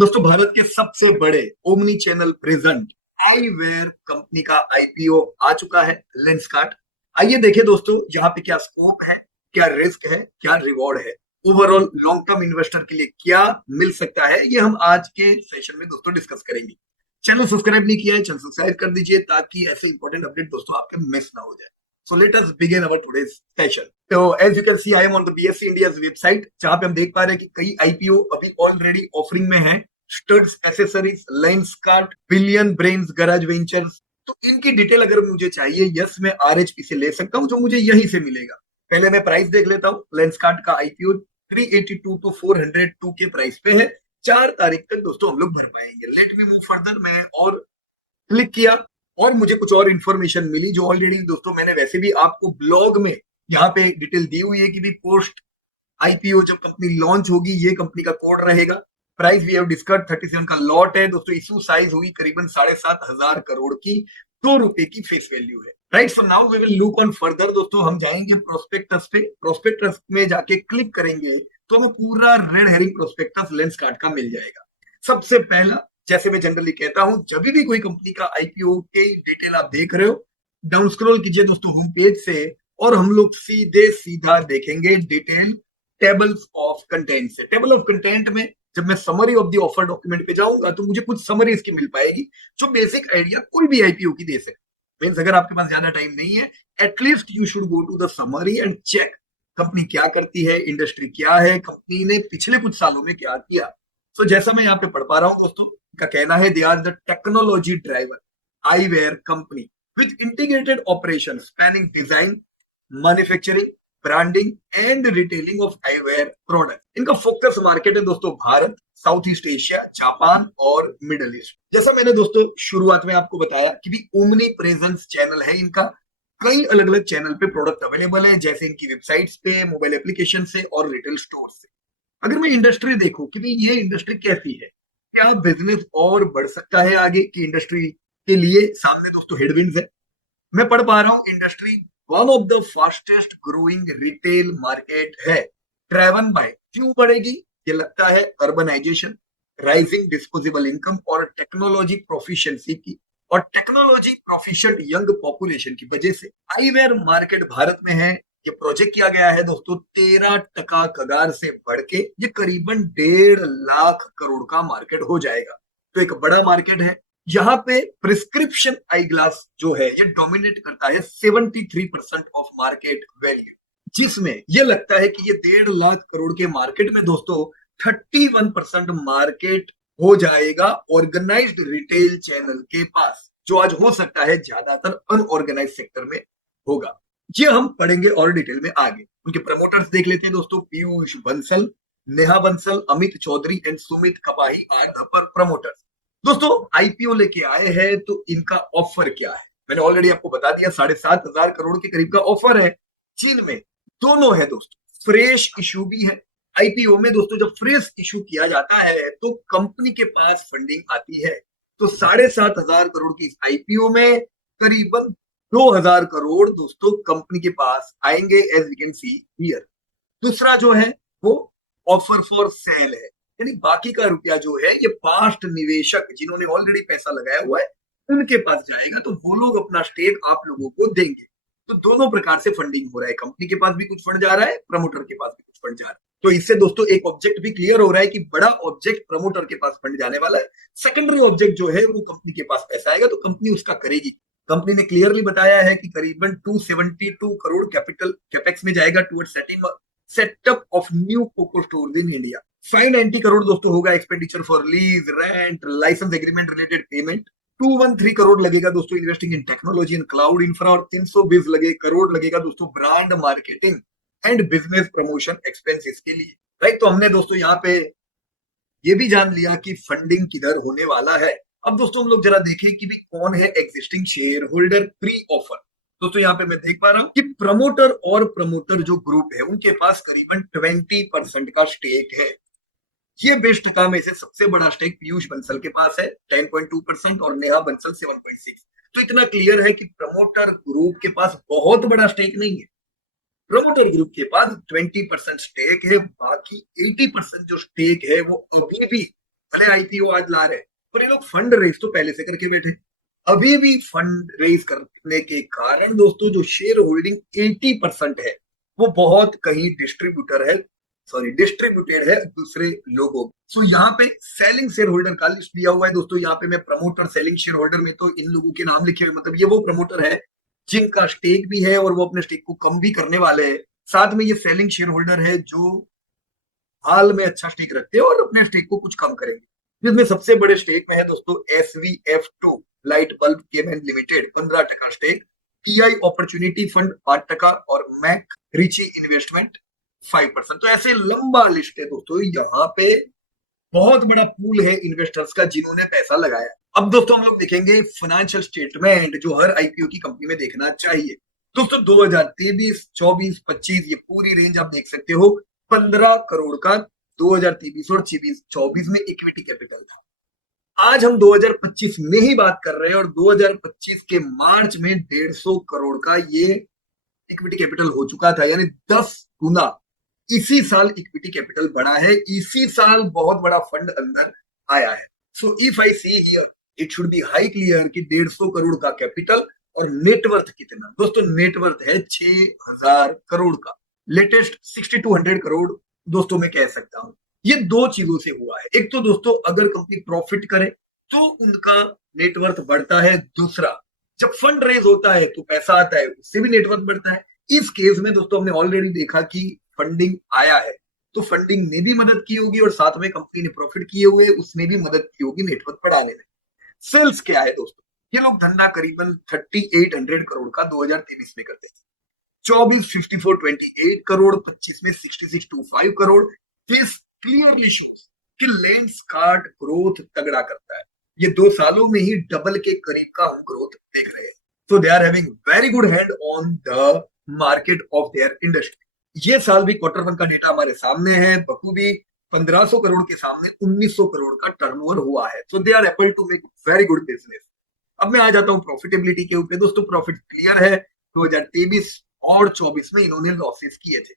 दोस्तों, भारत के सबसे बड़े omni channel present eyewear company का आईपीओ आ चुका है, लेंसकार्ट। आइए देखें दोस्तों, यहाँ पे क्या स्कोप है, क्या रिस्क है, क्या रिवॉर्ड है, ओवरऑल लॉन्ग टर्म इन्वेस्टर के लिए क्या मिल सकता है, ये हम आज के सेशन में दोस्तों डिस्कस करेंगे। चैनल सब्सक्राइब नहीं किया है, चैनल सब्सक्राइब कर दीजिए ताकि ऐसे इंपॉर्टेंट अपडेट दोस्तों आपके मिस ना हो जाए। So let us begin our today's session. तो as you can see, I am on the BSE India's website, जहां पे हम देख पा रहे हैं कि कई आईपीओ अभी ऑलरेडी ऑफरिंग में हैं। Studs accessories, Lenskart, billion brains, garage ventures. तो इनकी डिटेल अगर मुझे चाहिए, यस मैं आरएचपी से ले सकता हूं, जो मुझे यहीं से मिलेगा। पहले मैं प्राइस देख लेता हूं। लेंसकार्ट का आईपीओ 382 टू 402 के प्राइस पे है। 4 तारीख तक दोस्तों हम लोग भर पाएंगे। Let me move further. मैं और क्लिक किया और मुझे कुछ और इन्फॉर्मेशन मिली, जो ऑलरेडी दोस्तों मैंने वैसे भी आपको ब्लॉग में यहाँ पे डिटेल दी हुई है कि भी पोस्ट आईपीओ जब कंपनी लॉन्च होगी, ये कंपनी का कोड रहेगा। प्राइस वी हैव डिस्कस्ड 37 का लॉट है दोस्तों। इशू साइज हुई करीबन 7,500 करोड़ की। ₹2 की फेस वैल्यू है। Right, so now we will look on further. दोस्तों हम जाएंगे प्रोस्पेक्टस पे। प्रोस्पेक्टस में जाके क्लिक करेंगे तो हमें पूरा रेड हेरिंग प्रोस्पेक्टस लेंसकार्ट का मिल जाएगा। सबसे पहला, जैसे मैं जनरली कहता हूं, जब भी कोई कंपनी का आईपीओ के डिटेल आप देख रहे हो, डाउन स्क्रॉल कीजिए दोस्तों होम पेज से और हम लोग सीधे सीधा देखेंगे डिटेल टेबल्स ऑफ कंटेंट से। टेबल ऑफ कंटेंट में जब मैं summary of the offer document पे जाऊंगा तो मुझे कुछ समरी इसकी मिल पाएगी, जो बेसिक आइडिया कोई भी आईपीओ की दे सकते। मीन्स अगर आपके पास ज्यादा टाइम नहीं है, at least you should go to the summary and check company क्या करती है, इंडस्ट्री क्या है, कंपनी ने पिछले कुछ सालों में क्या किया। तो जैसा मैं यहाँ पे पढ़ पा रहा हूँ दोस्तों, का कहना है they are the technology driver eyewear company with integrated operation spanning design, manufacturing, branding and retailing of eyewear product. इनका फोकस मार्केट है दोस्तों Bharat, South East Asia, Japan और मिडल ईस्ट। जैसा मैंने दोस्तों शुरुआत में आपको बताया कि भी ओमनी प्रेजेंस चैनल है इनका। कई अलग अलग चैनल पे प्रोडक्ट अवेलेबल है, जैसे इनकी वेबसाइट्स पे, मोबाइल एप्लीकेशन से और रिटेल स्टोर से। अगर मैं इंडस्ट्री देखूं कि भाई ये इंडस्ट्री कैसी है, क्या बिजनेस और बढ़ सकता है आगे की इंडस्ट्री के लिए, सामने दोस्तों हेडविंड्स है। मैं पढ़ पा रहा हूं industry one of the fastest growing retail market है। ड्राइवन बाय क्यों बढ़ेगी? ये लगता है अर्बनाइजेशन, राइजिंग डिस्पोजेबल इनकम और टेक्नोलॉजी प्रोफिशिएंसी की, और टेक्नोलॉजी प्रोफिशिएंट यंग पॉपुलेशन की वजह से आईवेयर मार्केट भारत में है। ये प्रोजेक्ट किया गया है दोस्तों 13% कगार से बढ़ के ये करीबन 1.5 लाख करोड़ का मार्केट हो जाएगा। तो एक बड़ा मार्केट है। यहाँ पे प्रिस्क्रिप्शन आई ग्लास जो है ये डोमिनेट करता है 73% ऑफ मार्केट वैल्यू, जिसमें ये लगता है कि ये 1.5 लाख करोड़ के मार्केट में दोस्तों 31% मार्केट हो जाएगा ऑर्गेनाइज्ड रिटेल चैनल के पास, जो आज हो सकता है ज्यादातर अनऑर्गेनाइज सेक्टर में होगा। ये हम पढ़ेंगे और डिटेल में आगे। उनके प्रमोटर्स देख लेते हैं दोस्तों। Piyush Bansal, Neha Bansal, Amit Chaudhary and Sumit Kapahi are the promoters. दोस्तों आईपीओ लेके आए हैं तो इनका ऑफर क्या है, मैंने ऑलरेडी आपको बता दिया। 7,500 करोड़ के करीब का ऑफर है, जिनमें दोनों है दोस्तों, फ्रेश इशू भी है। आईपीओ में दोस्तों जब फ्रेश इशू किया जाता है तो कंपनी के पास फंडिंग आती है। तो 7,500 करोड़ की इस आईपीओ में करीबन 2,000 करोड़ दोस्तों कंपनी के पास आएंगे, as we can see here. दूसरा जो है वो ऑफर फॉर सेल है, यानी बाकी का रुपया जो है ये पास्ट निवेशक जिन्होंने ऑलरेडी पैसा लगाया हुआ है उनके पास जाएगा, तो वो लोग अपना स्टेक आप लोगों को देंगे। तो दोनों प्रकार से फंडिंग हो रहा है, कंपनी के पास भी कुछ फंड जा रहा है, प्रमोटर के पास भी कुछ फंड जा रहा है। तो इससे दोस्तों एक ऑब्जेक्ट भी क्लियर हो रहा है कि बड़ा ऑब्जेक्ट प्रमोटर के पास फंड जाने वाला है, सेकेंडरी ऑब्जेक्ट जो है वो कंपनी के पास पैसा आएगा तो कंपनी उसका करेगी। कंपनी ने क्लियरली बताया है कि करीबन 272 करोड़ कैपिटल कैपेक्स में जाएगा towards setup of new COCO stores in India. 590 crore दोस्तों होगा expenditure for lease, rent, licence agreement related payment. 213 crore लगेगा दोस्तों investing in technology and cloud infra, और 320 करोड़ लगेगा दोस्तों brand marketing and business promotion expenses के लिए। राइट, तो हमने दोस्तों यहाँ पे ये भी जान लिया कि फंडिंग किधर होने वाला है। अब दोस्तों हम लोग जरा देखें कि भी कौन है existing share holder pre offer. दोस्तों यहाँ पे मैं देख पा रहा हूं कि प्रमोटर और प्रमोटर जो ग्रुप है उनके पास करीबन 20% का स्टेक है। ये 20% में से सबसे बड़ा स्टेक पीयूष बंसल के पास है 10.2% और नेहा बंसल 7.6। तो इतना क्लियर है कि प्रमोटर ग्रुप के पास बहुत बड़ा स्टेक नहीं है। प्रमोटर ग्रुप के पास 20% स्टेक है, बाकी 80% जो स्टेक है वो अभी भी भले आईपीओ आज ला रहे हैं, पर ये लोग फंड रेज तो पहले से करके बैठे। अभी भी फंड रेज करने के कारण दोस्तों जो शेयर होल्डिंग 80% है वो बहुत कहीं डिस्ट्रीब्यूटर है, सॉरी डिस्ट्रीब्यूटेड है दूसरे लोगों। सो यहाँ पे सेलिंग शेयर होल्डर का लिस्ट दिया हुआ है दोस्तों। यहाँ पे मैं प्रमोटर सेलिंग शेयर होल्डर में तो इन लोगों के नाम लिखे हुए, मतलब ये वो प्रमोटर है जिनका स्टेक भी है और वो अपने स्टेक को कम भी करने वाले हैं। साथ में ये सेलिंग शेयर होल्डर है जो हाल में अच्छा स्टेक रखते हैं और अपने स्टेक को कुछ कम करेंगे। जिसमें सबसे बड़े स्टेक में है दोस्तों SVF2 light bulb Cayman limited 15% stake, TI opportunity fund 5% और मैक रिची इन्वेस्टमेंट 5%। तो ऐसे लंबा लिस्ट है दोस्तों। यहाँ पे बहुत बड़ा पूल है इन्वेस्टर्स का जिन्होंने पैसा लगाया। अब दोस्तों हम लोग देखेंगे फाइनेंशियल स्टेटमेंट जो हर आईपीओ की कंपनी में देखना चाहिए। दोस्तों 2023, 24, 25 ये पूरी रेंज आप देख सकते हो। 15 करोड़ का 2023 और 24 में इक्विटी कैपिटल था। आज हम 2025 में ही बात कर रहे हैं और 2025 के मार्च में 150 करोड़ का ये इक्विटी कैपिटल हो चुका था, यानी 10 गुना इसी साल इक्विटी कैपिटल बढ़ा है। इसी साल बहुत बड़ा फंड अंदर आया है। So if I see here it should be high clear कि 150 करोड़ का कैपिटल और नेटवर्थ कितना। दोस्तों नेटवर्थ है 6000 करोड़ का, लेटेस्ट 6200 करोड़ दोस्तों मैं कह सकता हूं। ये दो चीजों से हुआ है। एक तो दोस्तों अगर कंपनी प्रॉफिट करे तो उनका नेटवर्थ बढ़ता है। दूसरा जब फंड रेज होता है तो पैसा आता है, उससे भी नेटवर्थ बढ़ता है। इस केस में दोस्तों हमने ऑलरेडी देखा कि फंडिंग आया है तो फंडिंग ने भी मदद की होगी और साथ में कंपनी ने प्रॉफिट किए हुए उसने भी मदद की होगी नेटवर्थ बढ़ाने में। सेल्स क्या है दोस्तों? ये लोग धंधा करीबन 3800 करोड़ का 2023 में करते थे। 24 5428 करोड़, 25 में 6625 करोड़। दिस क्लियरली शोज कि लेंसकार्ट ग्रोथ तगड़ा करता है। ये 2 सालों में ही डबल के करीब का हम ग्रोथ देख रहे हैं। तो they are having very good hand on the market of their industry. ये साल भी Q1 का डेटा हमारे सामने है। बखूबी 1500 करोड़ के सामने 1900 करोड़ का टर्नओवर हुआ है। So they are able to make very good business. अब मैं आ जाता हूं प्रॉफिटेबिलिटी के ऊपर। दोस्तों प्रॉफिट क्लियर है। 2023 और 24 में इन्होंने लॉसेस किए थे।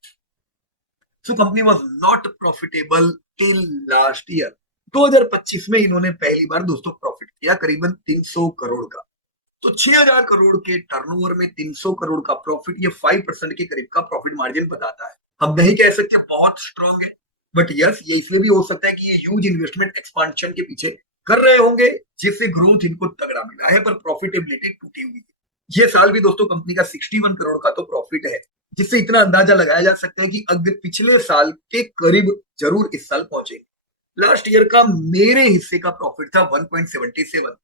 So company was not profitable till last year. 2025 में इन्होंने पहली बार दोस्तों प्रॉफिट किया करीबन 300 करोड़ का। तो 6000 करोड़ के टर्नओवर में 300 करोड़ का प्रॉफिट, ये 5% के करीब का प्रॉफिट मार्जिन बताता है। हम नहीं कह सकते बहुत स्ट्रॉन्ग है, बट यस ये इसलिए भी हो सकता है कि ये ह्यूज इन्वेस्टमेंट एक्सपांशन के पीछे कर रहे होंगे जिससे ग्रोथ इनको तगड़ा मिला है, पर प्रॉफिटेबिलिटी टूटी हुई है। ये साल भी दोस्तों कंपनी का 61 करोड़ का तो प्रॉफिट है, जिससे इतना अंदाजा लगाया जा सकता है कि अगर पिछले साल के करीब जरूर इस साल पहुंचेंगे। लास्ट ईयर का मेरे हिस्से का प्रॉफिट था 1.77।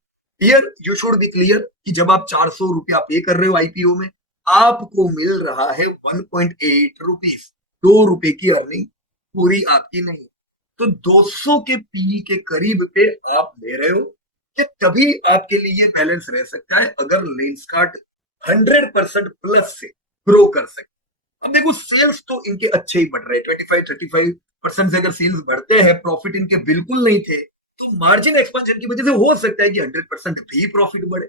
Year you should be clear कि जब आप 400 रुपया पे कर रहे हो आईपीओ में, आपको मिल रहा है 1.8 रुपीज। 2 रुपए की अर्निंग पूरी आपकी नहीं। तो 200 के पी के करीब पे आप ले रहे हो कि तभी आपके लिए बैलेंस रह सकता है अगर लेंसकार्ट 100% प्लस से ग्रो कर सके। अब देखो सेल्स तो इनके अच्छे ही बढ़ रहे हैं, 25-35% से अगर सेल्स बढ़ते हैं, प्रॉफिट इनके बिल्कुल नहीं थे, तो मार्जिन एक्सपेंशन की वजह से हो सकता है कि 100% भी प्रॉफिट बढ़े।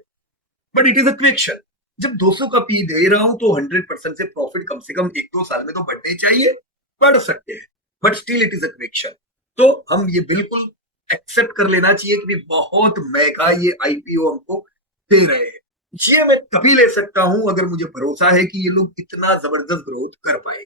But it is a question, जब 200 का पी दे रहा हूं तो 100% से प्रॉफिट कम से कम 1-2 साल में तो बढ़ने चाहिए, बढ़ सकते हैं, but still it is a question. तो हम ये बिल्कुल एक्सेप्ट कर लेना चाहिए कि बहुत महंगा ये आईपीओ हमको दे रहे हैं। ये मैं तभी ले सकता हूं अगर मुझे भरोसा है कि ये लोग इतना जबरदस्त ग्रोथ कर पाएंगे।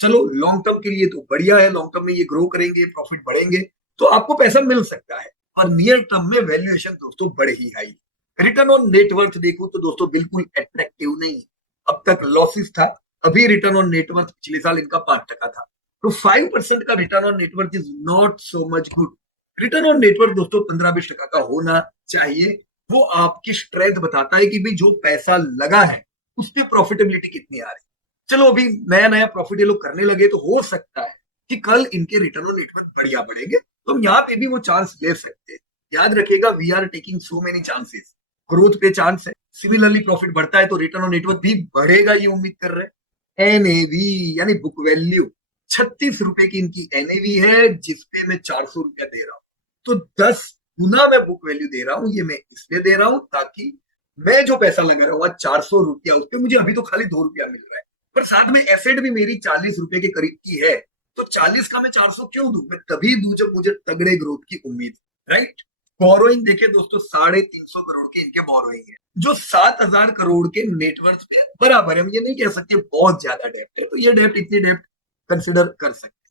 चलो लॉन्ग टर्म के लिए तो बढ़िया है, लॉन्ग टर्म में ये ग्रो करेंगे, प्रॉफिट बढ़ेंगे तो आपको पैसा मिल सकता है। और नियर टर्म में वैल्यूएशन दोस्तों बड़े ही हाई। रिटर्न ऑन नेटवर्थ देखो तो दोस्तों बिल्कुल अट्रैक्टिव नहीं। अब तक लॉसेस था, अभी रिटर्न ऑन नेटवर्थ पिछले साल इनका 5% था। तो 5% का return on net worth is not so much good. Return on net worth दोस्तों 15-20% का होना चाहिए। वो आपकी स्ट्रेंथ बताता है कि भाई जो पैसा लगा है उस पर प्रॉफिटेबिलिटी कितनी आ रही है। चलो अभी नया नया प्रॉफिट ये लोग करने लगे तो हो सकता है कि कल इनके रिटर्न ऑन नेटवर्थ बढ़िया बढ़ेंगे, तो हम यहाँ पे भी वो चांस ले सकते हैं। याद रखिएगा we are taking so many chances. Growth पे चांस है, सिमिलरली प्रॉफिट बढ़ता है तो रिटर्न ऑन नेटवर्थ भी बढ़ेगा, ये उम्मीद कर रहे हैं। एनएवी यानी बुक वैल्यू 36 रुपए की इनकी एनएवी है, जिसपे मैं 400 रुपया दे रहा हूं। तो 10 गुना मैं बुक वैल्यू दे रहा हूं। ये मैं इसलिए दे रहा हूं ताकि मैं जो पैसा लगा रहा हूं 400 रुपया, उस पर मुझे अभी तो खाली 2 रुपया मिल रहा है, पर साथ में एसेट भी मेरी 40 रुपए के करीब की है। तो 40 का मैं 400 क्यों दूं? मैं तभी दूं जब मुझे तगड़े ग्रोथ की उम्मीद, राइट? बोरोइंग देखे दोस्तों, 350 करोड़ के इनके बोरोइंग है, जो 7,000 करोड़ के नेटवर्थ पे बराबर है। हम ये नहीं कह सकते बहुत ज्यादा डेप्ट है, तो ये डेप्ट, इतनी डेप्ट कंसिडर कर सकते,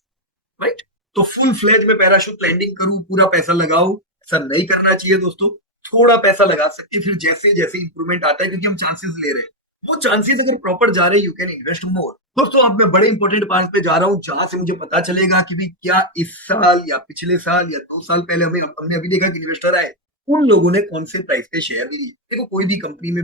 राइट? तो फुल फ्लेज में पैराशूट लैंडिंग करूं, पूरा पैसा लगाओ, ऐसा नहीं करना चाहिए दोस्तों। थोड़ा पैसा लगा सकते हैं, फिर जैसे जैसे इंप्रूवमेंट आता है, क्योंकि हम चांसेस ले रहे हैं, वो चांसेस अगर प्रॉपर जा रहे हैं, यू कैन इन्वेस्ट मोर। दोस्तों अब मैं बड़े इंपॉर्टेंट पॉइंट पे जा रहा हूं, जहां से मुझे पता चलेगा कि भी क्या इस साल या पिछले साल या 2 साल पहले हमने अभी देखा कि इन्वेस्टर आए, उन लोगों ने कौन से प्राइस पे शेयर लिए। देखो कोई भी कंपनी में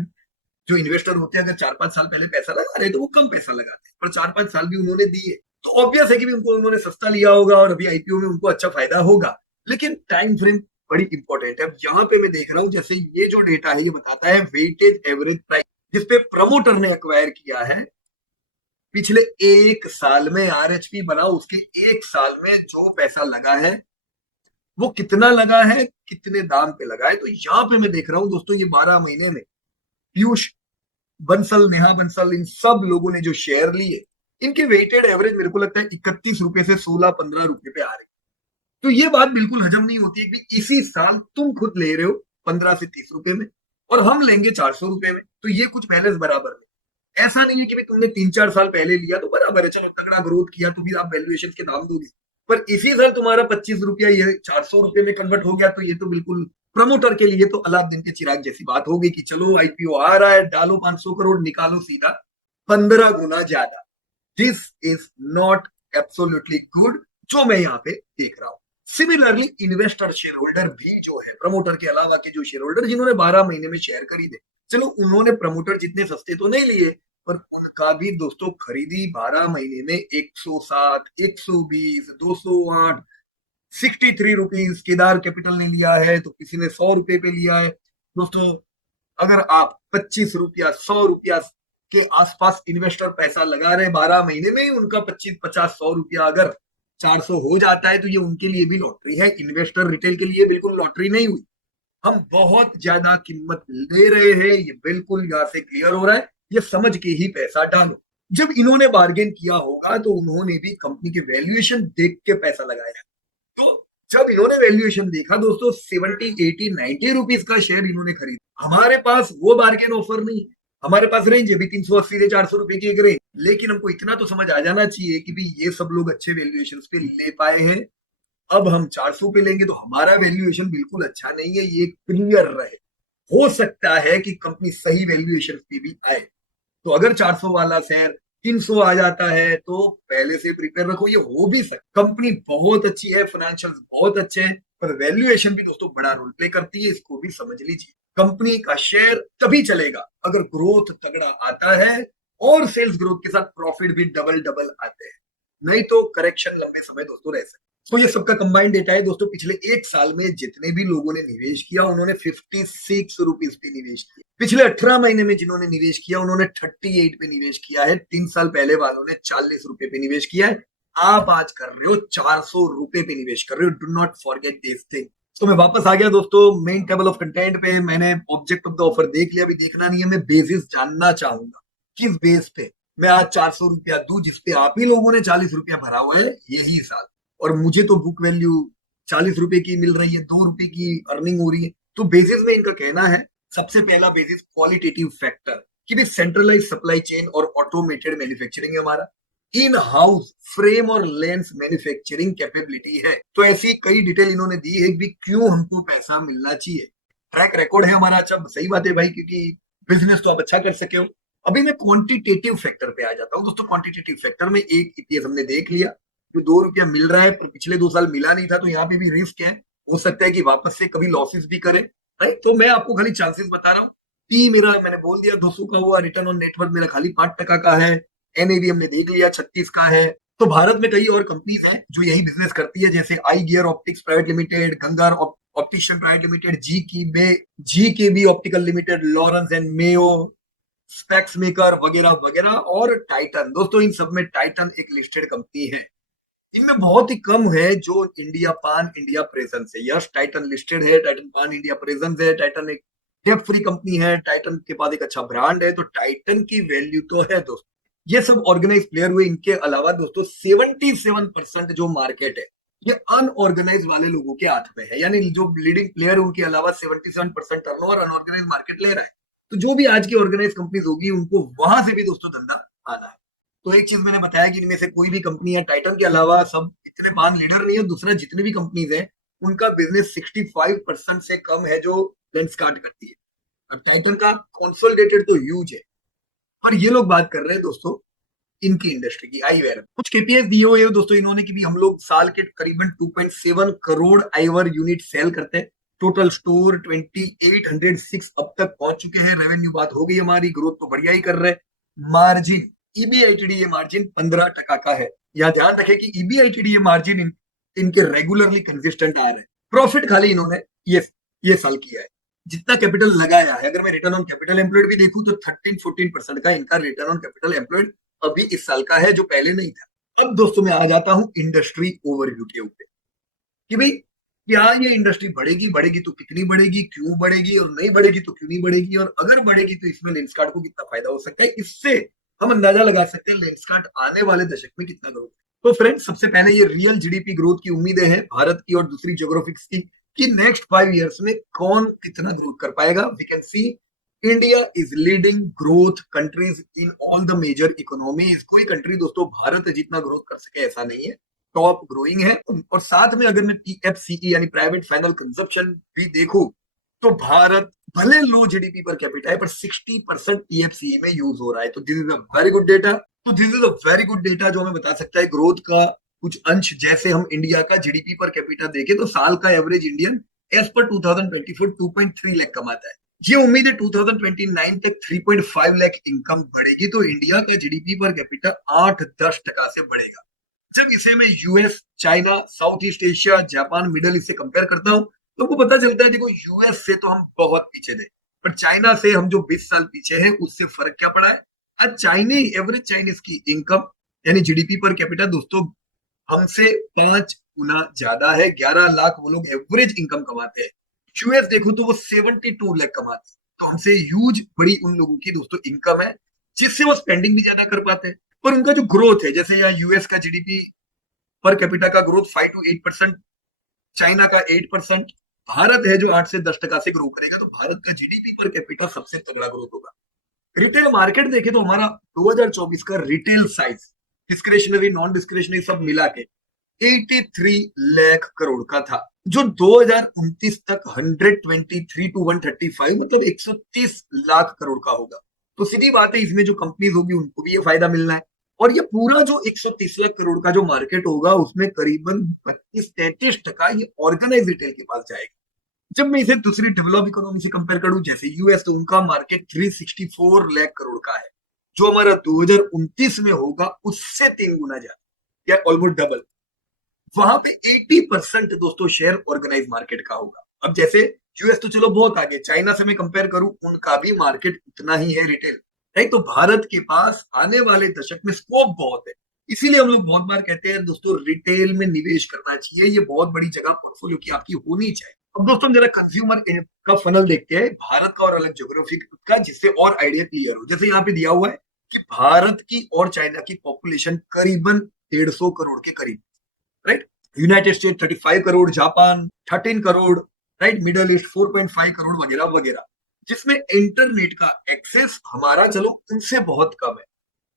जो इन्वेस्टर होते हैं, अगर 4-5 साल पहले पैसा लगा रहे तो वो कम पैसा लगाते हैं, पर 4-5 साल भी उन्होंने दिए, तो ऑब्वियस है कि भी उनको उन्होंने सस्ता लिया होगा और अभी आईपीओ में उनको अच्छा फायदा होगा। लेकिन टाइम फ्रेम बड़ी इंपॉर्टेंट है। अब यहाँ पे मैं देख रहा हूँ, जैसे ये जो डेटा है ये बताता है वेटेज एवरेज प्राइस, जिसपे प्रमोटर ने एक्वायर किया है पिछले 1 साल में। आरएचपी बनाओ, उसके 1 साल में जो पैसा लगा है वो कितना लगा है, कितने दाम पे लगा है। तो यहाँ पे मैं देख रहा हूँ दोस्तों, ये 12 महीने में पीयूष बंसल, नेहा बंसल, इन सब लोगों ने जो शेयर लिए, इनके वेटेड एवरेज मेरे को लगता है 31 रुपए से 16-15 रुपए पे आ रहे हैं। तो ये बात बिल्कुल हजम नहीं होती है कि इसी साल तुम खुद ले रहे हो 15 से 30 रुपए में और हम लेंगे 400 रुपए में, तो ये कुछ बैलेंस बराबर में। ऐसा नहीं है कि भाई तुमने 3-4 साल पहले लिया तो बराबर है, चलो तगड़ा ग्रोथ किया तो फिर आप वैल्यूएशन के दाम दोगे, पर इसी साल तुम्हारा 25 रुपया ये 400 रुपए में कन्वर्ट हो गया, तो ये तो बिल्कुल प्रमोटर के लिए तो अलादीन के चिराग जैसी बात होगी कि चलो आईपीओ आ रहा है, डालो 500 करोड़, निकालो सीधा 15 गुना ज्यादा। This is not absolutely good, जो मैं यहाँ पे देख रहा हूं। सिमिलरली इन्वेस्टर शेयर होल्डर भी जो है, प्रमोटर के अलावा के जो शेयर होल्डर जिन्होंने 12 महीने में शेयर खरीदे, चलो उन्होंने प्रमोटर जितने सस्ते तो नहीं लिए, पर उनका भी दोस्तों खरीदी 12 महीने में 107, 120, 208, 63 रुपीज। केदार कैपिटल ने लिया है तो किसी ने 100 रुपए पे लिया है। दोस्तों अगर आप 25 रुपया, 100 रुपया के आसपास इन्वेस्टर पैसा लगा रहे 12 महीने में, उनका 25, 50, 100 रुपया अगर 400 हो जाता है, तो ये उनके लिए भी लॉटरी है। इन्वेस्टर रिटेल के लिए बिल्कुल लॉटरी नहीं हुई। हम बहुत ज्यादा कीमत ले रहे हैं, ये बिल्कुल यहाँ से क्लियर हो रहा है। ये समझ के ही पैसा डालो। जब इन्होंने बार्गेन किया होगा तो उन्होंने भी कंपनी के वैल्यूएशन देख के पैसा लगाया। तो जब इन्होंने वैल्यूएशन देखा दोस्तों, 70, 80, 90 रुपीज का शेयर इन्होंने खरीदा। हमारे पास वो बार्गेन ऑफर नहीं है, हमारे पास रेंज है भी 380 से 400 रुपए की एक रेंज। लेकिन हमको इतना तो समझ आ जाना चाहिए कि भी ये सब लोग अच्छे वैल्यूएशन पे ले पाए हैं, अब हम 400 पे लेंगे तो हमारा वैल्यूएशन बिल्कुल अच्छा नहीं है, ये क्लियर रहे। हो सकता है कि कंपनी सही वैल्यूएशन पे भी आए, तो अगर 400 वाला शेयर 300 आ जाता है तो पहले से प्रिपेयर रखो, ये हो भी सकता। कंपनी बहुत अच्छी है, फाइनेंशियल बहुत अच्छे हैं, पर वैल्यूएशन भी दोस्तों बड़ा रोल प्ले करती है, इसको भी समझ लीजिए। कंपनी का शेयर तभी चलेगा अगर ग्रोथ तगड़ा आता है और सेल्स ग्रोथ के साथ प्रॉफिट भी डबल डबल आते हैं, नहीं तो करेक्शन लंबे समय दोस्तों रह सकते। तो ये सबका कंबाइंड डेटा है दोस्तों। पिछले 1 साल में जितने भी लोगों ने निवेश किया, उन्होंने 56 रुपीज पे निवेश किया। पिछले 18 महीने में जिन्होंने निवेश किया, उन्होंने 38 पे निवेश किया है। 3 साल पहले वालों ने 40 रुपए पे निवेश किया है। आप आज कर रहे हो 400 रुपए पे निवेश कर रहे हो। Do not forget this thing. तो मैं वापस आ गया दोस्तों मेन टेबल ऑफ कंटेंट पे। मैंने ऑब्जेक्ट ऑफ द ऑफर देख लिया, अभी देखना नहीं है, मैं बेसिस जानना चाहूंगा किस बेस पे मैं आज 400 रुपया दूं, जिसपे आप ही लोगों ने 40 रुपया भरा हुआ है यही साल, और मुझे तो बुक वैल्यू 40 रुपए की मिल रही है, 2 रुपए की अर्निंग हो रही है। तो बेसिस में इनका कहना है, सबसे पहला बेसिस क्वालिटेटिव फैक्टर, कि भी सेंट्रलाइज सप्लाई चेन और ऑटोमेटेड मैन्युफैक्चरिंग है हमारा, इन हाउस फ्रेम और लेंस मैन्युफैक्चरिंग कैपेबिलिटी है। तो ऐसी कई डिटेल इन्होंने दी है कि क्यों हमको पैसा मिलना चाहिए। ट्रैक रिकॉर्ड है हमारा अच्छा, सही बात है भाई, क्योंकि बिजनेस तो आप अच्छा कर सके हो। अभी मैं क्वांटिटेटिव फैक्टर पे आ जाता हूँ दोस्तों। क्वांटिटेटिव फैक्टर में एक ईपीएस हमने देख लिया, जो 2 रुपया मिल रहा है, पर पिछले 2 साल मिला नहीं था, तो यहाँ पे भी रिस्क है, हो सकता है कि वापस से कभी लॉसेस भी करे, राइट? तो मैं आपको खाली चांसेस बता रहा हूँ। पी मेरा मैंने बोल दिया 200 का हुआ, रिटर्न ऑन नेटवर्थ मेरा खाली 5% का है, एनएवी हमने देख लिया 36 का है। तो भारत में कई और कंपनीज हैं जो यही बिजनेस करती है, जैसे Eye Gear Optics private limited, Gangar optician private limited, G K B optical limited, Lawrence and Mayo, specs maker वगैरह वगैरह, और टाइटन। दोस्तों इन सब में टाइटन एक लिस्टेड कंपनी है। इनमें बहुत ही कम है जो इंडिया पान इंडिया प्रेजेंस है। यस, टाइटन लिस्टेड है, टाइटन पान इंडिया प्रेजेंस है, टाइटन एक डेप फ्री कंपनी है, टाइटन के पास एक अच्छा ब्रांड है, तो टाइटन की वैल्यू तो है दोस्तों। ये सब ऑर्गेनाइज प्लेयर हुए। इनके अलावा दोस्तों 77% जो मार्केट है ये अनऑर्गेनाइज वाले लोगों के हाथ में है, यानी जो लीडिंग प्लेयर उनके अलावा 77% टर्नओवर अनऑर्गेनाइज मार्केट ले रहा है। तो जो भी आज की ऑर्गेनाइज कंपनीज होगी उनको वहां से भी दोस्तों धंधा आना है। तो एक चीज मैंने बताया कि इनमें से कोई भी कंपनी है टाइटन के अलावा सब इतने पान लीडर नहीं है। दूसरा जितने भी कंपनीज है उनका बिजनेस 65% से कम है जो लेंसकार्ट करती है। अब टाइटन का कंसोलिडेटेड तो ह्यूज है, पर ये लोग बात कर रहे हैं दोस्तों इनकी इंडस्ट्री की, आईवेयर। कुछ केपीएस दिए हुए हैं दोस्तों इन्होंने कि भी हम लोग साल के करीबन 2.7 करोड़ आईवेयर यूनिट सेल करते हैं। टोटल स्टोर 2806 अब तक पहुंच चुके हैं। रेवेन्यू बात हो गई हमारी, ग्रोथ तो बढ़िया ही कर रहे हैं। मार्जिन ईबीआईटीडी मार्जिन 15% का है। यह ध्यान रखें कि ईबीआईटीडी मार्जिन इनके रेगुलरली कंसिस्टेंट आ रहे हैं। प्रॉफिट खाली इन्होंने ये साल किया है। जितना कैपिटल लगाया है, अगर मैं रिटर्न ऑन कैपिटल एम्प्लॉयड भी देखूं तो 13-14% का इनका रिटर्न ऑन कैपिटल एम्प्लॉयड अभी इस साल का है, जो पहले नहीं था। अब दोस्तों मैं आ जाता हूं इंडस्ट्री ओवरव्यू के ऊपर कि भाई क्या ये इंडस्ट्री बढ़ेगी, बढ़ेगी तो कितनी बढ़ेगी, क्यों बढ़ेगी, और नहीं बढ़ेगी तो क्यों नहीं बढ़ेगी, और अगर बढ़ेगी तो इसमें लेंसकार्ट को कितना फायदा हो सकता है। इससे हम अंदाजा लगा सकते हैं लेंसकार्ट आने वाले दशक में कितना ग्रोथ। तो फ्रेंड्स सबसे पहले ये रियल जीडीपी ग्रोथ की उम्मीदें हैं भारत की और दूसरी ज्योग्राफिक्स की कि नेक्स्ट 5 इयर्स में कौन कितना ग्रोथ कर पाएगा। We can see India is leading growth countries in all the major economies. कोई कंट्री दोस्तों भारत जितना ग्रोथ कर सके ऐसा नहीं है, टॉप ग्रोइंग है। और साथ में अगर मैं पीएफसीई यानी प्राइवेट फाइनल कंजप्शन भी देखूं तो भारत भले लो जीडीपी पर कैपिटा है पर 60% पीएफसीई में यूज हो रहा है। तो this is a very good data. तो this is a very good data जो हमें बता सकता है ग्रोथ का कुछ अंश। जैसे हम इंडिया का जीडीपी पर कैपिटा देखें तो साल का average Indian as per 2024 2.3 lakh कमाता है। ये उम्मीद है 2029 तक 3.5 लाख इनकम बढ़ेगी तो इंडिया का जीडीपी पर कैपिटा 8-10% से बढ़ेगा। जब इसे मैं US, China, south East Asia, Japan, middle east से कंपेयर करता हूं तो हमको पता चलता है देखो यूएस से तो हम बहुत पीछे थे, पर चाइना से हम जो 20 साल पीछे हैं उससे फर्क क्या पड़ा है। आज चाइनीज एवरेज चाइनीज की इनकम यानी जीडीपी पर कैपिटा दोस्तों हमसे 5 गुना ज्यादा है। 11 लाख वो लोग एवरेज इनकम कमाते हैं। यूएस देखो तो वो 72 लाख कमाते हैं। तो हमसे ह्यूज बड़ी उन लोगों की दोस्तों इनकम है जिससे वो स्पेंडिंग भी ज्यादा कर पाते हैं। पर उनका जो ग्रोथ है, जैसे यहाँ यूएस का जीडीपी पर कैपिटा का ग्रोथ 5 to 8%, चाइना का 8%, भारत है जो 8 से 10% से ग्रो करेगा। तो भारत का जीडीपी पर कैपिटा सबसे तगड़ा ग्रोथ होगा। रिटेल मार्केट देखे तो हमारा 2024 का retail size discretionary non discretionary सब मिला के 83 लाख करोड़ का था, जो 2029 तक 123 to 135 मतलब 130 लाख करोड़ का होगा। तो सीधी बात है इसमें जो कंपनीज होगी उनको भी ये फायदा मिलना है। और ये पूरा जो 130 लाख करोड़ का जो मार्केट होगा उसमें करीबन 25-33% ये ऑर्गेनाइज रिटेल के पास जाएगा। जब मैं इसे दूसरी डेवलप इकोनॉमी से कंपेयर करूं जैसे यूएस, तो उनका मार्केट 364 लाख करोड़ का है, जो हमारा 2029 में होगा उससे 3 गुना ज्यादा या ऑलमोस्ट डबल। वहां पे 80% दोस्तों शेयर ऑर्गेनाइज मार्केट का होगा। अब जैसे यूएस तो चलो बहुत आगे, चाइना से मैं कंपेयर करूं उनका भी मार्केट उतना ही है रिटेल, राइट। तो भारत के पास आने वाले दशक में स्कोप बहुत है। इसीलिए हम लोग बहुत बार कहते हैं दोस्तों रिटेल में निवेश करना चाहिए। ये बहुत बड़ी जगह पोर्टफोलियो की आपकी होनी चाहिए। अब दोस्तों हम जरा कंज्यूमर का फनल देखते हैं भारत का और अलग ज्योग्राफी का, जिससे और आइडिया क्लियर हो। जैसे यहाँ पे दिया हुआ है कि भारत की और चाइना की पॉपुलेशन करीबन 150 करोड़ के करीब, right. United state 35 crore, Japan 13 crore, right, middle east 4.5 crore वगैरह वगैरह, जिसमें इंटरनेट का एक्सेस हमारा चलो उनसे बहुत कम है।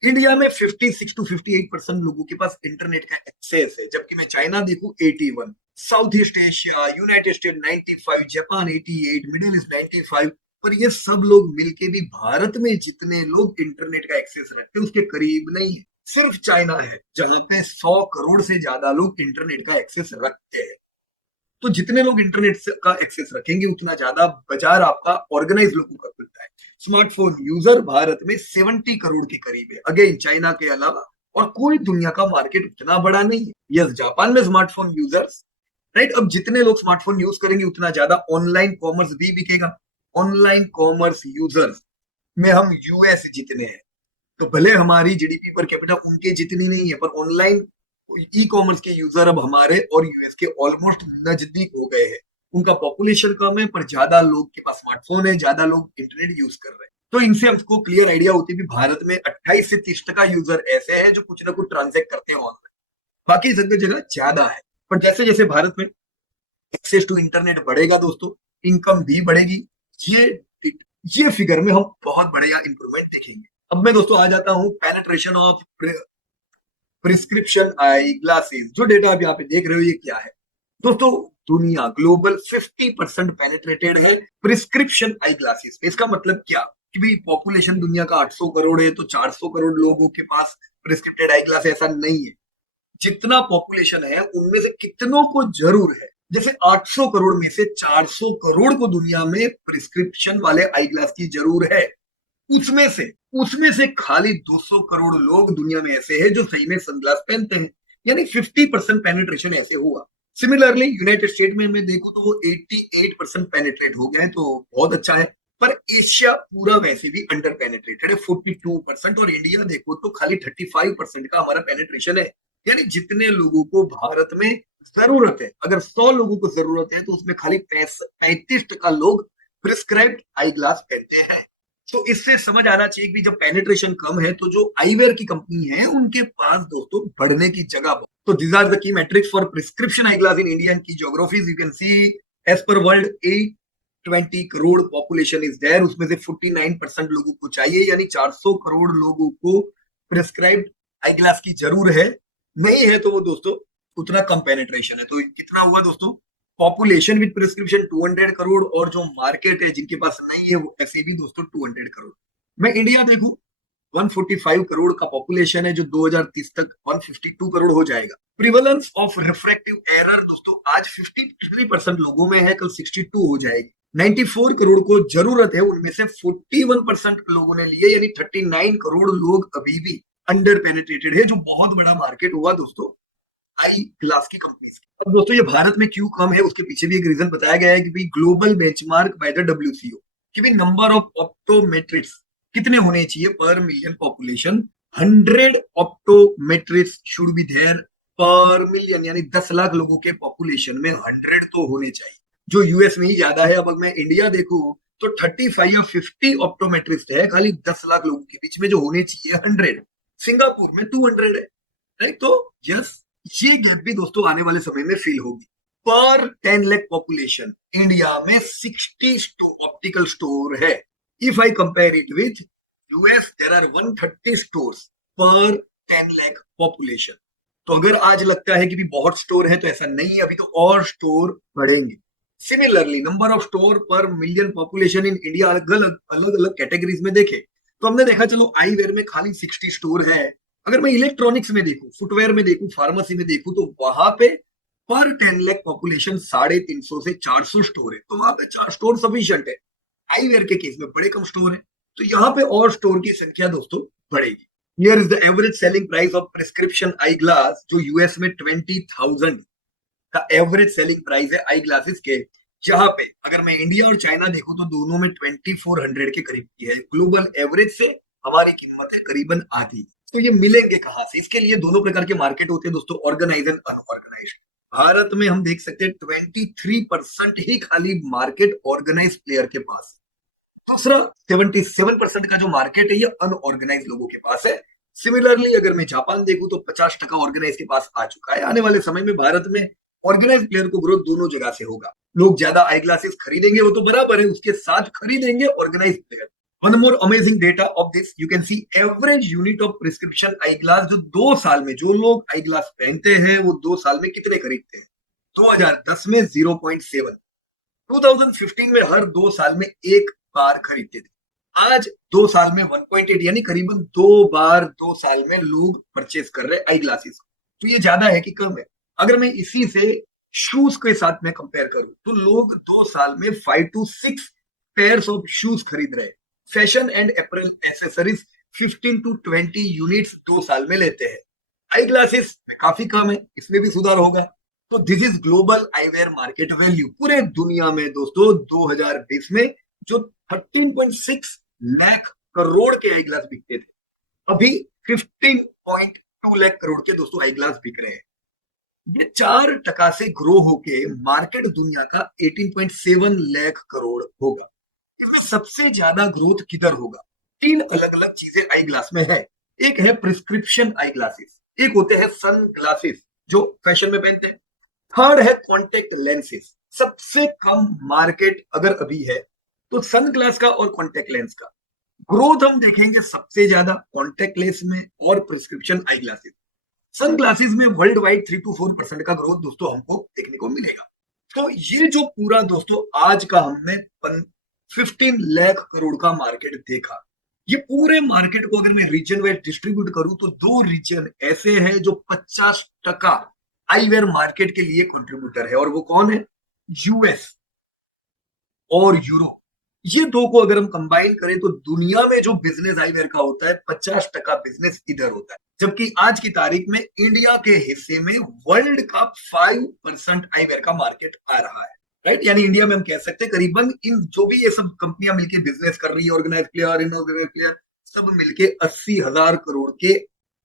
इंडिया में 56 to 58% लोगों के पास इंटरनेट का एक्सेस है, जबकि मैं चाइना देखूं 81, south East Asia, United state 95, Japan 88, middle east 95। पर ये सब लोग मिलके भी भारत में जितने लोग इंटरनेट का एक्सेस रखते हैं उसके करीब नहीं है। सिर्फ चाइना है जहां पे 100 करोड़ से ज्यादा लोग इंटरनेट का एक्सेस रखते हैं। तो जितने लोग इंटरनेट का एक्सेस रखेंगे उतना ज्यादा बाजार आपका ऑर्गेनाइज लोगों का खुलता है। स्मार्टफोन यूजर भारत में 70 करोड़ के करीब है, अगेन चाइना के अलावा, और कोई दुनिया का मार्केट उतना बड़ा नहीं है। यस, जापान में स्मार्टफोन यूजर्स, राइट। अब जितने लोग स्मार्टफोन यूज करेंगे उतना ज्यादा ऑनलाइन कॉमर्स भी बिकेगा। ऑनलाइन कॉमर्स यूजर्स में हम यूएस जितने हैं, तो भले हमारी जीडीपी पर कैपिटा उनके जितनी नहीं है, पर ऑनलाइन ई कॉमर्स के यूजर अब हमारे और यूएस के ऑलमोस्ट नजदीक हो गए हैं। उनका पॉपुलेशन कम है पर ज्यादा लोग के पास स्मार्टफोन है, ज्यादा लोग इंटरनेट यूज कर रहे हैं। तो इनसे हमको क्लियर आइडिया होती है कि भारत में 28 से 30% यूजर ऐसे हैं जो कुछ ना कुछ ट्रांजेक्ट करते हैं ऑनलाइन, बाकी सब जगह ज्यादा है। पर जैसे जैसे भारत में एक्सेस टू इंटरनेट बढ़ेगा दोस्तों, इनकम भी बढ़ेगी। ये ये फिगर में हम बहुत बढ़िया इंप्रूवमेंट देखेंगे। अब मैं दोस्तों आ जाता हूँ penetration of prescription eye glasses. जो डेटा आप यहाँ पे देख रहे हो ये क्या है दोस्तों, दुनिया ग्लोबल 50% पेनिट्रेटेड है प्रिस्क्रिप्शन आई ग्लासेस। इसका मतलब क्या कि भाई पॉपुलेशन दुनिया का 800 करोड़ है तो 400 करोड़ लोगों के पास प्रिस्क्रिप्टेड आई ग्लास, ऐसा नहीं है। जितना पॉपुलेशन है उनमें से कितनों को जरूर है। जैसे 800 करोड़ में से 400 करोड़ को दुनिया में प्रिस्क्रिप्शन वाले आई ग्लास की जरूर है। उसमें से उसमें से खाली 200 करोड़ लोग दुनिया में ऐसे हैं जो सही में सनग्लास पहनते हैं, यानी 50% पेनिट्रेशन ऐसे हुआ। सिमिलरली यूनाइटेड स्टेट में मैं देखूं तो वो 88% पेनिट्रेट हो गए, तो बहुत अच्छा है। पर एशिया पूरा वैसे भी अंडर पेनिट्रेटेड है 42%, और इंडिया देखो तो खाली 35% का हमारा पेनिट्रेशन है। यानी जितने लोगों को भारत में जरूरत है, अगर 100 लोगों को जरूरत है तो उसमें खाली 35% लोग प्रिस्क्राइब्ड आई ग्लास पहनते हैं। तो इससे समझ आना चाहिए कि जब पेनिट्रेशन कम है तो जो आईवेयर की कंपनी है उनके पास दोस्तों बढ़ने की जगह। तो these are the key metrics for prescription I glass in India की geographies. You can see as per world 820 crore population is there, उसमें से 49% लोगों को चाहिए, यानी 400 करोड़ लोगों को प्रिस्क्राइब्ड आई ग्लास की जरूर है। नहीं है तो वो दोस्तों उतना कम पेनिट्रेशन है। तो कितना हुआ दोस्तों, पॉपुलेशन विद प्रिस्क्रिप्शन 200 करोड़, और जो मार्केट है जिनके पास नहीं है वो ऐसे भी दोस्तों 200 करोड़। मैं इंडिया देखूं 145 करोड़ का पॉपुलेशन है, जो 2030 तक 152 करोड़ हो जाएगा। प्रिवलेंस ऑफ रिफ्रैक्टिव एरर दोस्तों आज 53% लोगों में है, कल 62 हो जाएगी। 94 करोड़ को जरूरत है, उनमें से 41% लोगों ने लिए, यानी 39 करोड़ लोग अभी भी अंडर पेनिट्रेटेड है, जो बहुत बड़ा मार्केट हुआ दोस्तों आई ग्लास की कंपनीज की। अब दोस्तों ये भारत में क्यों कम है उसके पीछे भी एक रीजन बताया गया है कि भाई global benchmark by the WCO कि भाई नंबर ऑफ ऑप्टोमेट्रिस्ट कितने होने चाहिए per million population. 100 optometrist should be there per million, यानी 10 लाख लोगों के पॉपुलेशन में 100 तो होने चाहिए, जो यूएस में ही ज्यादा है। अब मैं इंडिया देखूं तो 35 या 50 ऑप्टोमेट्रिस्ट है खाली 10 लाख लोगों के बीच में, जो होने चाहिए 100। सिंगापुर में 200 है, राइट? तो यस, ये गैप भी दोस्तों आने वाले समय में फील होगी। पर 10 लाख पॉपुलेशन इंडिया में 60 ऑप्टिकल स्टोर है। If I compare it with US, there are 130 stores per 10 lakh population. तो अगर आज लगता है कि भी बहुत स्टोर है, तो ऐसा नहीं है, अभी तो और स्टोर बढ़ेंगे। सिमिलरली नंबर ऑफ स्टोर पर मिलियन पॉपुलेशन इन इंडिया अलग अलग कैटेगरीज में देखे तो हमने देखा चलो आईवेयर में खाली 60 स्टोर है। अगर मैं इलेक्ट्रॉनिक्स में देखूं, फुटवेयर में देखूं, फार्मेसी में देखूं, तो वहां पे पर 10 लाख पॉपुलेशन 350 से 400 स्टोर है, तो वहां पे 4 स्टोर सफिशियंट है। आईवेयर के केस में बड़े कम स्टोर है, तो यहाँ पे और स्टोर की संख्या दोस्तों बढ़ेगी। Here is the average selling price of prescription I glass, जो यूएस में 20,000 का एवरेज सेलिंग प्राइस है आई ग्लासेस के। जहां पे अगर मैं इंडिया और चाइना देखूं तो दोनों में 2400 के करीब की है। ग्लोबल एवरेज से हमारी कीमत है करीबन आधी। तो ये मिलेंगे कहां से? इसके लिए दोनों प्रकार के मार्केट होते हैं दोस्तों, ऑर्गेनाइज एंड अनऑर्गेनाइज। भारत में हम देख सकते हैं 23% ही खाली मार्केट ऑर्गेनाइज प्लेयर के पास है। दूसरा 77% का जो मार्केट है ये अनऑर्गेनाइज लोगों के पास है। सिमिलरली अगर मैं जापान देखूं तो 50% ऑर्गेनाइज के पास आ चुका है। आने वाले समय में भारत में ऑर्गेनाइज प्लेयर को ग्रोथ दोनों जगह से होगा। लोग ज्यादा आई ग्लासेस खरीदेंगे वो तो बराबर है, उसके साथ खरीदेंगे organise player. One more amazing data of this, you can see average unit of prescription I glass, जो 2 साल में जो लोग आई ग्लास पहनते हैं वो 2 साल में कितने खरीदते हैं। 2010 में 0.7, 2015 में हर 2 साल में एक बार खरीदते थे। आज 2 साल में 1.8, यानी करीबन 2 बार 2 साल में लोग परचेज कर रहे हैं आई ग्लासेस। तो ये ज्यादा है कि कम है? अगर मैं इसी से शूज के साथ में कंपेयर करूं तो लोग 2 साल में 5 to 6 पेयर्स ऑफ शूज खरीद रहे हैं। Fashion and April accessories 15 to 20 units 2 साल में लेते हैं। आई ग्लासेस में काफी कम है, इसमें भी सुधार होगा। तो this is global eyewear market value पूरे दुनिया में दोस्तों 2020 में जो 13.6 लाख करोड़ के आई ग्लास बिकते थे, अभी 15.2 लाख करोड़ के दोस्तों आई ग्लास बिक रहे हैं। ये 4% से ग्रो होके मार्केट दुनिया का 18.7 लाख करोड़ होगा। इसमें सबसे ज्यादा ग्रोथ किधर होगा? तीन अलग अलग चीजें आई ग्लास में है। एक है प्रिस्क्रिप्शन आई ग्लासेस, एक होते हैं सन ग्लासेस जो फैशन में पहनते हैं, थर्ड है कॉन्टेक्ट लेंसेज। सबसे कम मार्केट अगर अभी है तो सन ग्लास का और कॉन्टेक्ट लेंस का। ग्रोथ हम देखेंगे सबसे ज्यादा कॉन्टेक्ट लेंस में और prescription eyeglasses. Sunglasses में वर्ल्ड वाइड 3 to 4% का ग्रोथ दोस्तों हमको देखने को मिलेगा। तो ये जो पूरा दोस्तों आज का हमने 15 लाख करोड़ का मार्केट देखा, ये पूरे मार्केट को अगर मैं रीजन वाइज डिस्ट्रीब्यूट करूं तो दो रीजन ऐसे हैं जो 50% आईवेयर मार्केट के लिए कंट्रीब्यूटर है, और वो कौन है? यूएस और यूरोप। ये दो को अगर हम कंबाइन करें तो दुनिया में जो बिजनेस आईवेयर का होता है 50% बिजनेस इधर होता है, जबकि आज की तारीख में इंडिया के हिस्से में वर्ल्ड का 5% आईवेयर का मार्केट आ रहा है। राइट, यानी इंडिया में हम कह सकते हैं करीबन इन जो भी ये सब कंपनियां मिलकर बिजनेस कर रही है, ऑर्गेनाइज प्लेयर, इनऑर्गेनाइज प्लेयर, सब मिलके 80,000 करोड़ के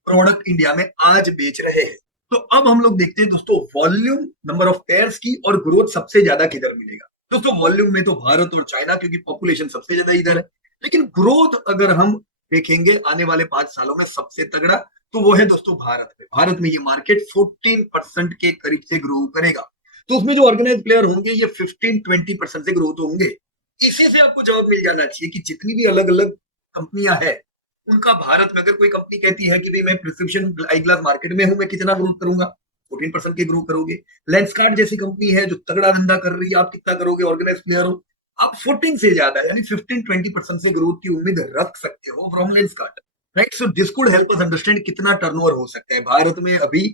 प्रोडक्ट इंडिया में आज बेच रहे हैं। तो अब हम लोग देखते हैं दोस्तों वॉल्यूम, नंबर ऑफ पेयर्स की, और ग्रोथ सबसे ज्यादा किधर मिलेगा। दोस्तों वॉल्यूम में तो भारत और चाइना, क्योंकि पॉपुलेशन सबसे ज्यादा इधर है, लेकिन ग्रोथ अगर हम देखेंगे आने वाले 5 सालों में सबसे तगड़ा, तो वो है दोस्तों भारत में। भारत में ये मार्केट 14% के करीब से ग्रो करेगा। तो उसमें जो ऑर्गेनाइज प्लेयर होंगे ये 15-20% से ग्रोथ होंगे। इसी से आपको जवाब मिल जाना चाहिए कि जितनी भी अलग अलग कंपनियां हैं उनका भारत में, अगर कोई कंपनी कहती है कि भाई मैं प्रिस्क्रिप्शन आई ग्लास मार्केट में हूं, मैं कितना ग्रोथ करूंगा? 14% की ग्रो करोगे। लेंसकार्ट जैसी कंपनी है जो तगड़ा धंधा कर रही है, आप कितना करोगे? ऑर्गेनाइज प्लेयर हो, आप 14 से ज्यादा यानी 15-20% से ग्रोथ की उम्मीद रख सकते हो from Lenskart. Right, so this could help us understand कितना टर्नओवर हो सकता है। भारत में अभी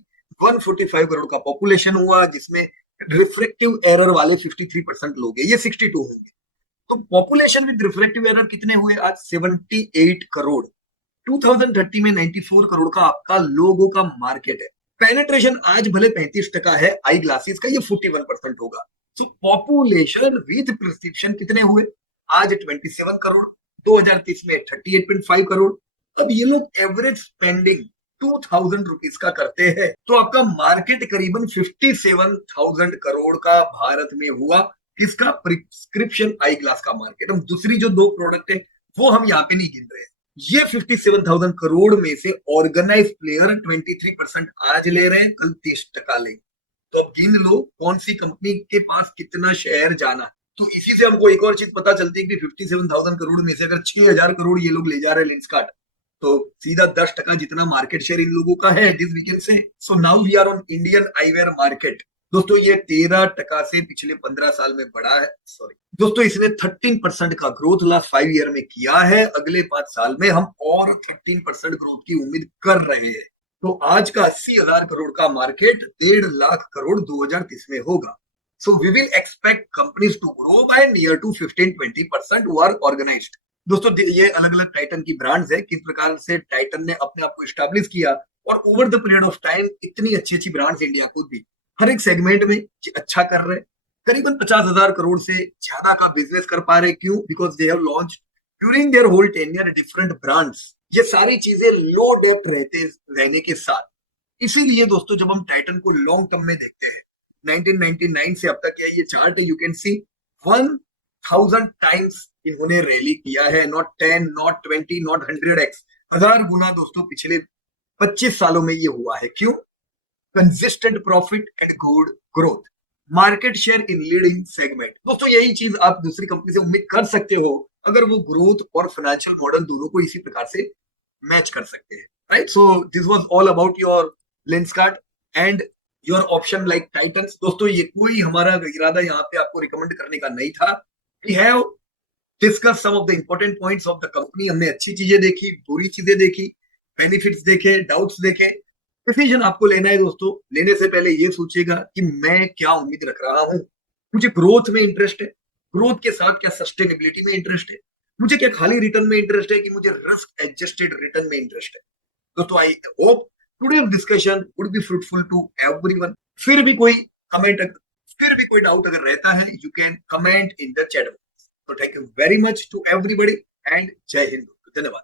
145 करोड़ का पॉपुलेशन हुआ, जिसमें रिफ्रेक्टिव एरर वाले 53% लोग हैं, ये 62 होंगे। तो पॉपुलेशन विद रिफ्रेक्टिव एरर कितने हुए आज? 78 करोड़। 2030 में 94 करोड़ का आपका लोगों का मार्केट है। पेनेट्रेशन आज भले 35% है आई ग्लासेस का, ये 41% होगा। तो पॉपुलेशन विद प्रिस्क्रिप्शन कितने हुए आज? 27 करोड़। 2030 में 38.5 करोड़। अब ये लोग एवरेज स्पेंडिंग 2,000 रुपीज का करते हैं, तो आपका मार्केट करीबन 57,000 करोड़ का भारत में हुआ। किसका? प्रिस्क्रिप्शन आई ग्लास का मार्केट। हम दूसरी जो दो प्रोडक्ट है वो हम यहाँ पे नहीं गिन रहे हैं। ये 57,000 करोड़ में से ऑर्गेनाइज प्लेयर 23% आज ले रहे हैं, कल 30% लेंगे। तो अब गिन लो कौन सी कंपनी के पास कितना शेयर जाना। तो इसी से हमको एक और चीज पता चलती है कि 57,000 करोड़ में से अगर 6,000 करोड़ ये लोग ले जा रहे हैं लेंसकार्ट, तो सीधा 10% जितना मार्केट शेयर इन लोगों का है, this we can say. So now we are on Indian eyewear market. दोस्तों ये 13% से पिछले 15 साल में बढ़ा है। सॉरी दोस्तों, इसने 13% का ग्रोथ लास्ट 5 ईयर में किया है। अगले 5 साल में हम और 13% ग्रोथ की उम्मीद कर रहे हैं। तो आज का 80,000 करोड़ का मार्केट 1.5 लाख करोड़ 2030 में होगा। So we will expect companies to grow by near to 15-20% who are organised. दोस्तों ये अलग अलग टाइटन की ब्रांड्स है, किस प्रकार से टाइटन ने अपने आप को स्टैब्लिश किया, और over the period of time इतनी अच्छी अच्छी ब्रांड्स इंडिया को दी, हर एक सेगमेंट में अच्छा कर रहे हैं। करीबन 50,000 करोड़ से ज्यादा का बिजनेस कर पा रहे। क्यों? Because they have launch during their whole tenure different brands. ये सारी चीजें लो डेप्थ रहने के साथ, इसीलिए दोस्तों जब हम टाइटन को लॉन्ग टर्म में देखते हैं 1999 से अब तक, क्या ये चार्ट है, यू कैन सी 1000 टाइम्स इन्होंने रैली किया है। नॉट 10, नॉट 20, नॉट 100x, 1000 गुना दोस्तों पिछले 25 सालों में ये हुआ है। क्यों? Consistent profit and good growth, market share in leading segment. दोस्तों यही चीज आप दूसरी कंपनी से उम्मीद कर सकते हो, अगर वो ग्रोथ और फाइनेंशियल मॉडल दोनों को इसी प्रकार से मैच कर सकते हैं। Right, so this was all about your Lenskart and your option like titans. दोस्तों ये कोई हमारा इरादा यहाँ पे आपको रिकमेंड करने का नहीं था। We have discuss some of the important points of the company. हमने अच्छी चीजें देखी, बुरी चीजें देखी, बेनिफिट्स देखे, डाउट्स देखे। डिसीजन आपको लेना है दोस्तों। लेने से पहले ये सोचिएगा कि मैं क्या उम्मीद रख रहा हूं। मुझे ग्रोथ में इंटरेस्ट है, ग्रोथ के साथ क्या सस्टेनेबिलिटी में इंटरेस्ट है, मुझे क्या खाली रिटर्न में इंटरेस्ट है, कि मुझे रिस्क एडजस्टेड रिटर्न में इंटरेस्ट है। दोस्तों I hope today's discussion would be fruitful to everyone. फिर भी कोई कमेंट, फिर भी कोई डाउट अगर रहता है, you can comment in the chat box. तो thank you very much to everybody and जय हिंद। धन्यवाद।